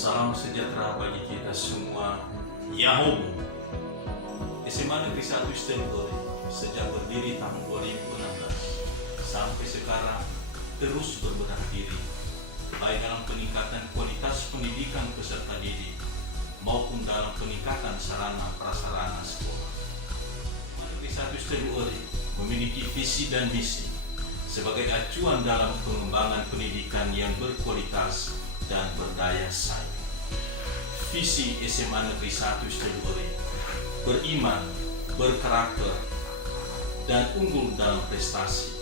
Salam sejahtera bagi kita semua. Yahoo! SMA Negeri 1 Stentori sejak berdiri tahun 2016 sampai sekarang terus berbenah diri, baik dalam peningkatan kualitas pendidikan peserta didik maupun dalam peningkatan sarana prasarana sekolah. SMA Negeri 1 Stentori memiliki visi dan misi sebagai acuan dalam pengembangan pendidikan yang berkualitas dan berdaya saing. Visi SMA Negeri 1 Stentori beriman, berkarakter, dan unggul dalam prestasi.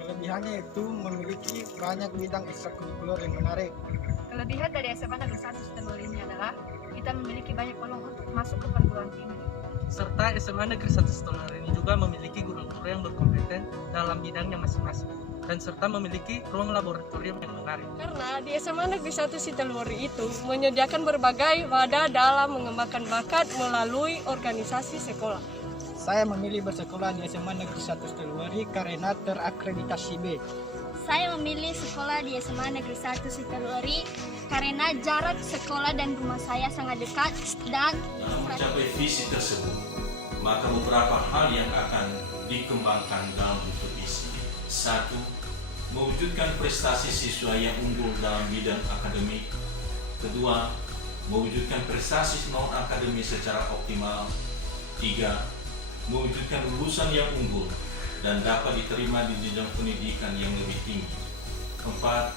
Kelebihannya itu memiliki banyak bidang ekstrakurikuler yang menarik. Kelebihan dari SMA Negeri 1 Stentori ini adalah kita memiliki banyak peluang untuk masuk ke perguruan tinggi. Serta SMA Negeri 1 Stentori ini juga memiliki guru-guru yang berkompeten dalam bidangnya masing-masing dan serta memiliki ruang laboratorium yang menarik. Karena di SMA Negeri 1 Stentori itu menyediakan berbagai wadah dalam mengembangkan bakat melalui organisasi sekolah. Saya memilih bersekolah di SMA Negeri 1 Stentori karena terakreditasi B. Saya memilih sekolah di SMA Negeri 1 Stentori karena jarak sekolah dan rumah saya sangat dekat dan Dalam mencapai visi tersebut, maka beberapa hal yang akan dikembangkan dalam bentuk visi. 1. Mewujudkan prestasi siswa yang unggul dalam bidang akademik. 2. Mewujudkan prestasi non-akademik secara optimal. 3. Mewujudkan lulusan yang unggul dan dapat diterima di jenjang pendidikan yang lebih tinggi. 4.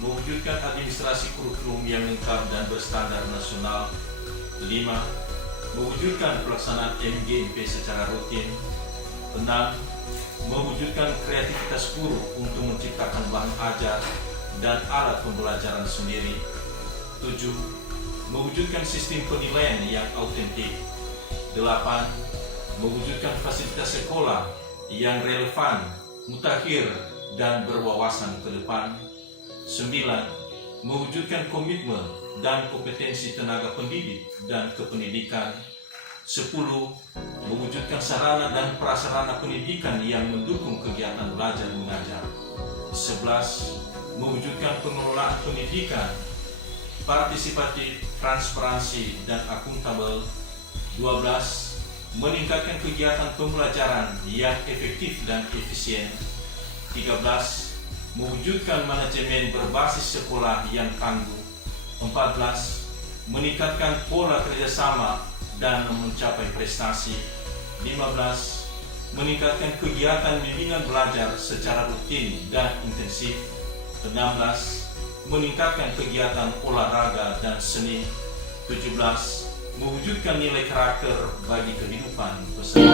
Mewujudkan administrasi kurikulum yang lengkap dan berstandar nasional. 5. Mewujudkan pelaksanaan MGMP secara rutin. 6. Mewujudkan kreativitas guru untuk menciptakan bahan ajar dan alat pembelajaran sendiri. 7. Mewujudkan sistem penilaian yang autentik. 8. Mewujudkan fasilitas sekolah yang relevan, mutakhir, dan berwawasan ke depan. 9. Mewujudkan komitmen dan kompetensi tenaga pendidik dan kependidikan. 10. Mewujudkan sarana dan prasarana pendidikan yang mendukung kegiatan belajar mengajar. 11. Mewujudkan pengelolaan pendidikan partisipatif, transparansi, dan akuntabel. 12. Meningkatkan kegiatan pembelajaran yang efektif dan efisien. 13. Mewujudkan manajemen berbasis sekolah yang tangguh. 14. Meningkatkan pola kerjasama dan mencapai prestasi. 15. Meningkatkan kegiatan bimbingan belajar secara rutin dan intensif. 16. Meningkatkan kegiatan olahraga dan seni. 17. Mewujudkan nilai karakter bagi kehidupan peserta.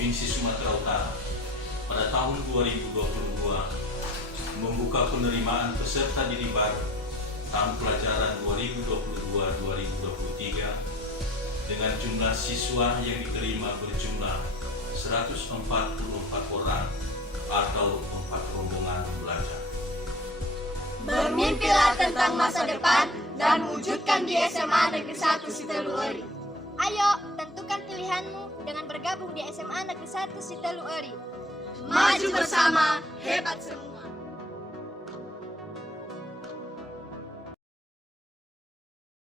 Provinsi Sumatera Utara pada tahun 2022 membuka penerimaan peserta didik baru tahun pelajaran 2022-2023 dengan jumlah siswa yang diterima berjumlah 144 orang atau 4 rombongan belajar. Bermimpilah tentang masa depan dan wujudkan di SMA Negeri 1 Siteluori. Ayo, tentukan pilihanmu dengan bergabung di SMA Negeri 1 Siteluori. Maju bersama, hebat semua.